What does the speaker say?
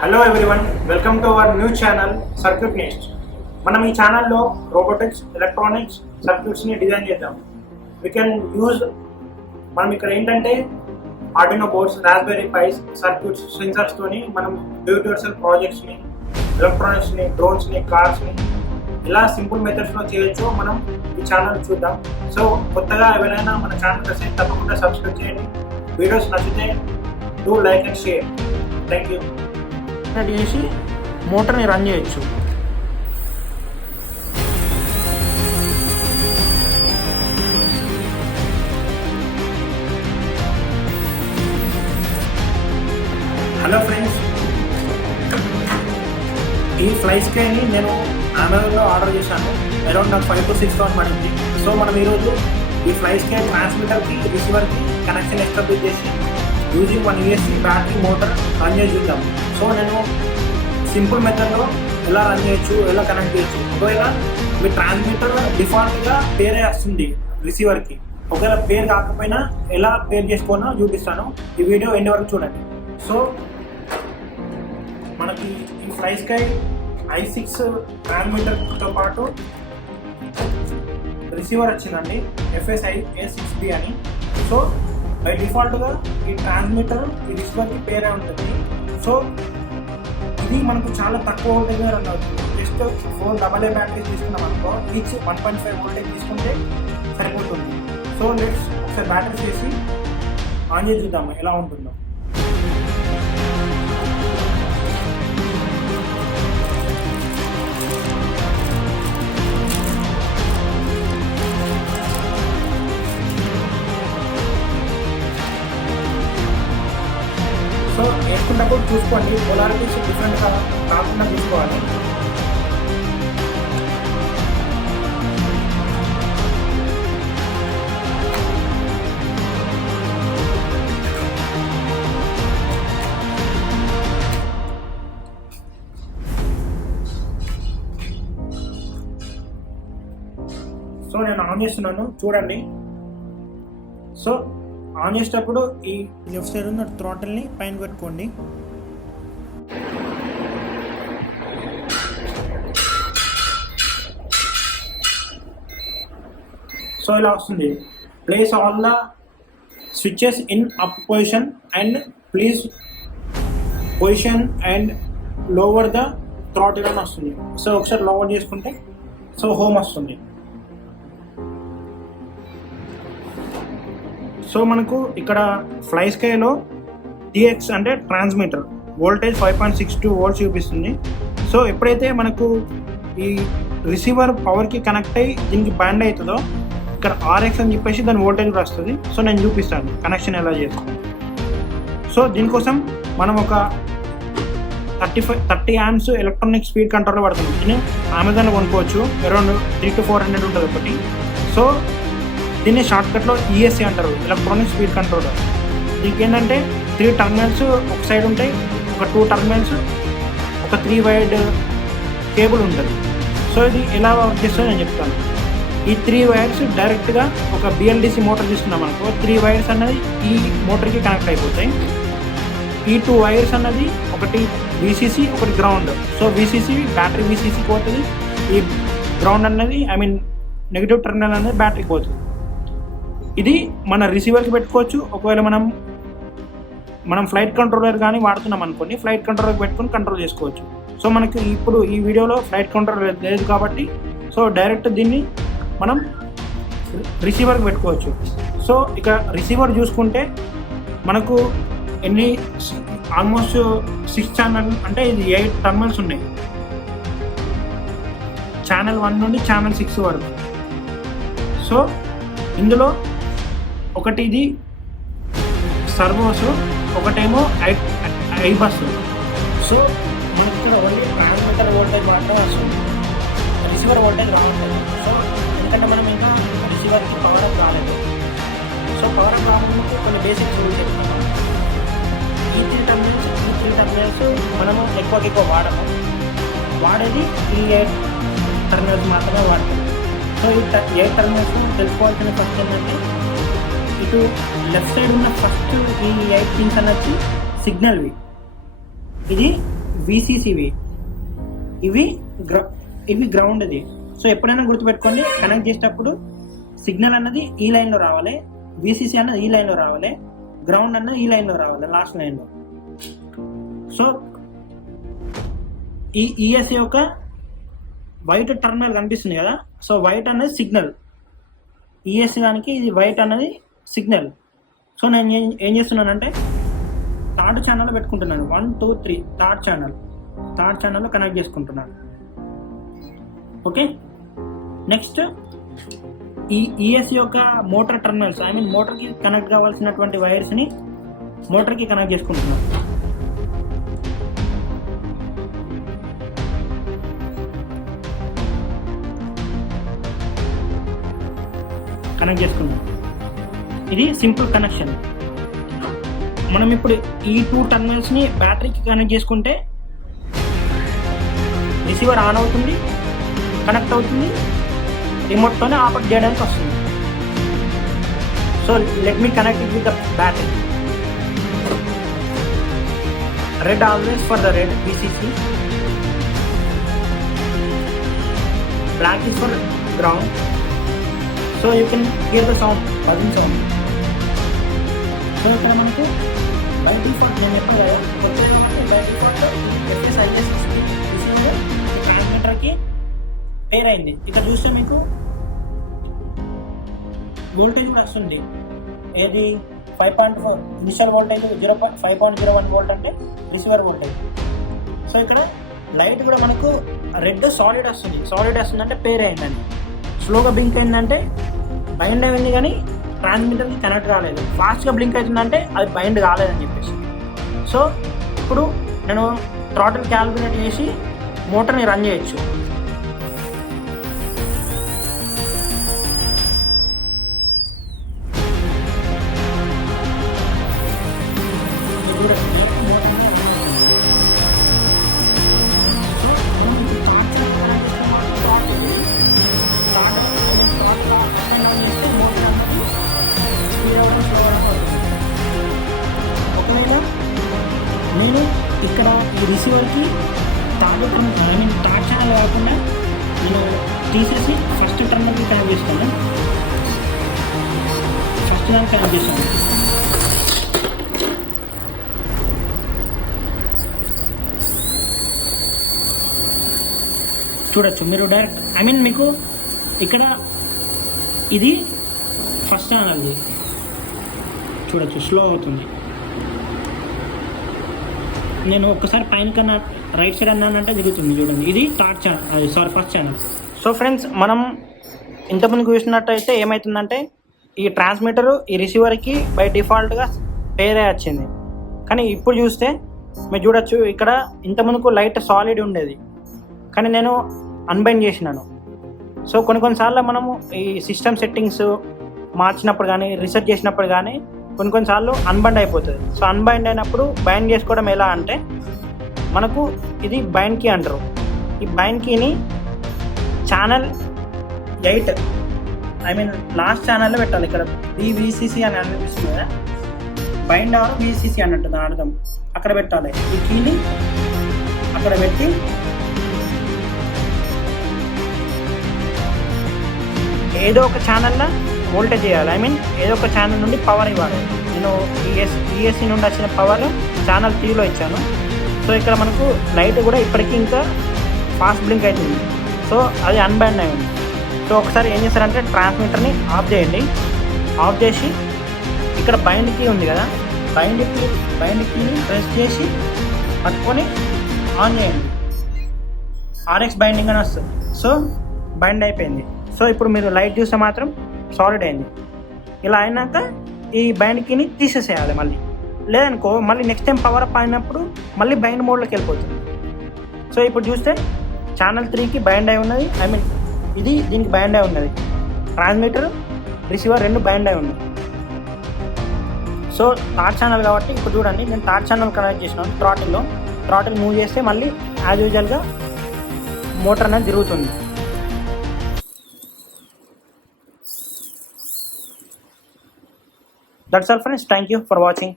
Hello everyone, welcome to our new channel Circuit Nest. మనం ఈ ఛానల్లో రోబోటిక్స్, ఎలక్ట్రానిక్స్, సర్క్యూట్స్ని డిజైన్ చేద్దాం. వీ కెన్ యూజ్ మనం ఇక్కడ ఏంటంటే Arduino boards, Raspberry Pis, circuits, సెన్సర్స్తోని మనం డూ ఇట్ యువర్సెల్ఫ్ ప్రాజెక్ట్స్ని, ఎలక్ట్రానిక్స్ని, డ్రోన్స్ని, కార్స్ని ఇలా సింపుల్ మెథడ్స్లో చేయొచ్చు. మనం ఈ ఛానల్ చూద్దాం. సో కొత్తగా ఎవరైనా మన ఛానల్ వస్తే తప్పకుండా సబ్స్క్రైబ్ చేయండి. వీడియోస్ నచ్చితే do like and share. Thank you. చేసి మోటార్ని రన్ చేయొచ్చు. హలో ఫ్రెండ్స్, ఈ ఫ్లై స్కైని నేను అమెజాన్లో ఆర్డర్ చేశాను. అరౌండ్ నాకు 5 to 6 thousand పడింది. సో మనం ఈరోజు ఈ ఫ్లై స్కై ట్రాన్స్మిటర్కి, రిసీవర్కి కనెక్షన్ ఎస్టాబ్లిష్ చేసి using 1 USB battery motor run చేసి చూద్దాం. సో నేను సింపుల్ మెథడ్లో ఎలా రన్ చేయొచ్చు, ఎలా కనెక్ట్ చేయొచ్చు. ఒకవేళ మీ ట్రాన్స్మిటర్ డిఫాల్ట్గా పేరే వస్తుంది రిసీవర్కి, ఒకవేళ పేరు కాకపోయినా ఎలా పేర్ చేసుకోనో చూపిస్తాను. ఈ వీడియో ఎండ్ వరకు చూడండి. సో మనకి ఈ ఫ్లై స్కై i6 ట్రాన్స్మిటర్తో పాటు రిసీవర్ వచ్చిందండి, FSI A6B అని. సో బై డిఫాల్ట్గా ఈ ట్రాన్స్మిటర్ ఈ రిసీవర్కి పేరే ఉంటుంది. సో ఇది మనకు చాలా తక్కువ వోల్టేజ్ రన్ అవుతుంది. జస్ట్ 4 AA బ్యాటరీస్ తీసుకున్నాం అనుకో, ఈచ్ 1.5 వోల్టేజ్ తీసుకుంటే సరిపోతుంది. సో లెట్స్ ఒకసారి బ్యాటరీస్ వేసి ఆన్ చేసి చూద్దాము ఎలా ఉంటుందో. సో వేసుకున్నప్పుడు చూసుకోండి, పొలారిటీస్ డిఫరెంట్ కాకుండా చూసుకోవాలి. సో నేను ఆన్ చేస్తున్నాను, చూడండి. సో ఆన్ చేసేటప్పుడు ఈ లెఫ్ట్ సైడ్ ఉన్న థ్రాటిల్ని పైన పెట్టుకోండి. సో ఇలా వస్తుంది. Place all the switches in up position and please position and lower the throttle అని వస్తుంది. సో ఒకసారి లోవర్ చేసుకుంటే సో హోమ్ వస్తుంది. సో మనకు ఇక్కడ ఫ్లై స్కైలో TX అంటే ట్రాన్స్మిటర్ వోల్టేజ్ 5.62 volts చూపిస్తుంది. సో ఎప్పుడైతే మనకు ఈ రిసీవర్ పవర్కి కనెక్ట్ అయ్యి దీనికి బ్యాండ్ అవుతుందో ఇక్కడ RX అని చెప్పేసి దాని వోల్టేజ్ కూడా వస్తుంది. సో నేను చూపిస్తాను కనెక్షన్ ఎలా చేస్తాను. సో దీనికోసం మనం ఒక 30 amps ఎలక్ట్రానిక్ స్పీడ్ కంట్రోలర్ పడుతుంది. దీన్ని అమెజాన్లో కొనుక్కోవచ్చు, అరౌండ్ 300 to 400 ఉంటుంది ఒకటి. సో దీన్ని షార్ట్కట్లో ESC అంటారు, ఎలక్ట్రానిక్ స్పీడ్ కంట్రోలర్. దీనికి ఏంటంటే 3 టర్మినల్స్ ఒక సైడ్ ఉంటాయి, ఒక 2 టర్మినల్స్, ఒక 3 వైడ్ కేబుల్ ఉంటుంది. సో ఇది ఎలా వర్క్ చేస్తుందో నేను చెప్తాను. ఈ 3 వైర్స్ డైరెక్ట్గా ఒక BLDC మోటార్ తీసుకున్నాం అనుకో, 3 వైర్స్ అన్నది ఈ మోటార్కి కనెక్ట్ అయిపోతాయి. ఈ 2 వైర్స్ అన్నది ఒకటి VCC, ఒకటి గ్రౌండ్. సో VCC బ్యాటరీ VCCకి పోతుంది, ఈ గ్రౌండ్ అన్నది నెగిటివ్ టర్మినల్ అనేది బ్యాటరీకి పోతుంది. ఇది మన రిసీవర్కి పెట్టుకోవచ్చు. ఒకవేళ మనం ఫ్లైట్ కంట్రోలర్ కానీ వాడుతున్నాం అనుకోండి, ఫ్లైట్ కంట్రోలర్కి పెట్టుకొని కంట్రోల్ చేసుకోవచ్చు. సో మనకి ఇప్పుడు ఈ వీడియోలో ఫ్లైట్ కంట్రోలర్ లేదు కాబట్టి సో డైరెక్ట్ దీన్ని మనం రిసీవర్కి పెట్టుకోవచ్చు. సో ఇక రిసీవర్ చూసుకుంటే మనకు ఆల్మోస్ట్ 6 ఛానల్, అంటే ఇది 8 టర్మినల్స్ ఉన్నాయి. ఛానల్ 1 నుండి ఛానల్ 6 వరకు. సో ఇందులో ఒకటి ఇది సర్వోస్, ఒకటేమో ఐ బస్. సో మనకి ఇక్కడ ఓన్లీ ట్రాన్స్మిటర్ వోల్టేజ్ మాత్రం వస్తుంది, రిసీవర్ వోల్టేజ్ రావట్లేదు. సో ఎందుకంటే మనం ఇంకా రిసీవర్కి పవర్ అప్ రాలేదు. సో పవర్ అప్ రావడానికి కొన్ని బేసిక్స్ రూల్స్ చెప్తున్నాం. ఈ 3 టర్మినల్స్ మనము ఎక్కువ వాడేది ఈ 8 టర్మినల్స్ మాత్రమే వాడతాం. సో ఈ 8 టర్మినల్స్ తెలుసుకోవాల్సిన ఫస్ట్ ఏంటంటే, ఇటు లెఫ్ట్ సైడ్ ఉన్న ఫస్ట్ ఈ 8 పిన్స్ అన్నది సిగ్నల్వి, ఇది VCCవి, ఇవి గ్రౌండ్ది. సో ఎప్పుడైనా గుర్తుపెట్టుకోండి, కనెక్ట్ చేసేటప్పుడు సిగ్నల్ అన్నది ఈ లైన్లో రావాలి, VCC అన్నది ఈ లైన్లో రావాలి, గ్రౌండ్ అన్నది ఈ లైన్లో రావాలి, లాస్ట్ లైన్లో. సో ఈ ESC యొక్క వైట్ టర్మినల్ కనిపిస్తుంది కదా, సో వైట్ అనేది సిగ్నల్, ESC దానికి ఇది వైట్ అన్నది సిగ్నల్. సో నేను ఏం చేస్తున్నానంటే థర్డ్ ఛానల్లో పెట్టుకుంటున్నాను. 1 2 3 థర్డ్ ఛానల్లో కనెక్ట్ చేసుకుంటున్నాను. ఓకే, నెక్స్ట్ ఈ ESC యొక్క మోటార్ టర్మినల్స్, మోటార్కి కనెక్ట్ కావాల్సినటువంటి వైర్స్ని మోటార్కి కనెక్ట్ చేసుకుంటున్నాను. కనెక్ట్ చేసుకున్నాం. ఇది సింపుల్ కనెక్షన్. మనం ఇప్పుడు ఈ 2 టర్మినల్స్ని బ్యాటరీకి కనెక్ట్ చేసుకుంటే రిసీవర్ ఆన్ అవుతుంది, కనెక్ట్ అవుతుంది, రిమోట్తోనే ఆపరేట్ చేయడానికి వస్తుంది. So let me connect it with the battery. Red always for the red VCC, black is for ground. So you can hear the sound, buzzing sound. So ఇక్కడ మనకు by default నేను ఎప్పుడు by default FSIS receiver ట్రాన్స్మిటర్కి pair అయింది. ఇక్కడ చూస్తే మీకు voltage కూడా వస్తుంది. ఏది 5.4 ఇనిషియల్ వోల్టేజ్, 5.01 వోల్ట్ అంటే రిసీవర్ వోల్టేజ్. సో ఇక్కడ లైట్ కూడా మనకు రెడ్ సాలిడ్ వస్తుంది అంటే పేర్ అయిందని. స్లోగా బ్లింక్ అయిందంటే బైండ్ అయింది కానీ ట్రాన్స్మిటర్కి కనెక్ట్ కాలేదు. ఫాస్ట్గా బ్లింక్ అవుతుందంటే అది బైండ్ కాలేదని చెప్పేసి. సో ఇప్పుడు నేను థ్రాటిల్ క్యాలిక్యులేట్ చేసి మోటార్ని రన్ చేయొచ్చు. ఒకవేళ నేను ఇక్కడ ఈ రిసీవర్కి థర్డ్ ఛానల్ కాకుండా నేను తీసేసి ఫస్ట్ టర్మినల్కి కనెక్ట్ చేస్తాను. ఫస్ట్ దాన్ని కనెక్ట్ చేస్తాను. చూడొచ్చు మీరు డైరెక్ట్, మీకు ఇక్కడ ఇది ఫస్ట్ ఛానల్ది చూడొచ్చు, స్లో అవుతుంది. నేను ఒక్కసారి పైన కన్నా రైట్ సైడ్ అన్నానంటే తిరుగుతుంది చూడండి. ఇది third channel, first channel. So friends, మనం ఇంతకుముందు చూసినట్టయితే ఏమవుతుందంటే ఈ ట్రాన్స్మిటరు ఈ రిసీవర్కి బై డిఫాల్ట్గా పేరే వచ్చింది. కానీ ఇప్పుడు చూస్తే మీరు చూడొచ్చు, ఇక్కడ ఇంతకుముందుకు లైట్ సాలిడ్ ఉండేది కానీ నేను అన్బైండ్ చేసినాను. సో కొన్నిసార్లు మనము ఈ సిస్టమ్ సెట్టింగ్స్ మార్చినప్పుడు కానీ రీసెట్ చేసినప్పుడు కానీ కొన్నిసార్లు అన్బైండ్ అయిపోతుంది. సో అన్బైండ్ అయినప్పుడు బైండ్ చేసుకోవడం ఎలా అంటే మనకు ఇది బైండ్ కీ అంటారు. ఈ బైండ్ కీని ఛానల్ 8 లాస్ట్ ఛానల్లో పెట్టాలి. ఇక్కడ VCC అని అనిపిస్తుంది కదా, బైండ్ ఆర్ VCC అన్నట్టు దాని అర్థం. అక్కడ పెట్టాలి. ఈ కీని అక్కడ పెట్టి ఏదో ఒక ఛానల్లో వోల్టేజ్ చేయాలి. ఏదో ఒక ఛానల్ నుండి పవర్ ఇవ్వాలి. నేను ESC నుండి వచ్చిన పవర్ ఛానల్ 3లో ఇచ్చాను. సో ఇక్కడ మనకు లైట్ కూడా ఇప్పటికీ ఇంకా ఫాస్ట్ బ్లింక్ అవుతుంది. సో అది అన్బైండ్ అయింది. సో ఒకసారి ఏం చేస్తారంటే ట్రాన్స్మిటర్ని ఆఫ్ చేయండి. ఆఫ్ చేసి ఇక్కడ బైండ్ కీ ఉంది కదా, బైండ్ కీని ప్రెస్ చేసి పట్టుకొని ఆన్ చేయండి. RX బైండింగ్ అని వస్తుంది. సో బైండ్ అయిపోయింది. సో ఇప్పుడు మీరు లైట్ చూస్తే మాత్రం సాలిడ్ అయింది. ఇలా అయినాక ఈ బైండ్ కీని తీసేసేయాలి. మళ్ళీ లేదనుకో మళ్ళీ నెక్స్ట్ టైం పవర్ అప్ అయినప్పుడు మళ్ళీ బైండ్ మోడ్లోకి వెళ్ళిపోతుంది. సో ఇప్పుడు చూస్తే ఛానల్ 3కి బైండ్ అయి ఉన్నది, ఇది దీనికి బైండ్ అయి ఉన్నది. ట్రాన్స్మిటర్ రిసీవర్ 2 బైండ్ అయి ఉన్నాయి. సో థర్డ్ ఛానల్ కాబట్టి ఇప్పుడు చూడండి, నేను థర్డ్ ఛానల్ కనెక్ట్ చేసినాను. థ్రాటిల్ మూవ్ చేస్తే మళ్ళీ యాజ్ యూజువల్గా మోటార్ అనేది తిరుగుతుంది. That's all friends, thank you for watching.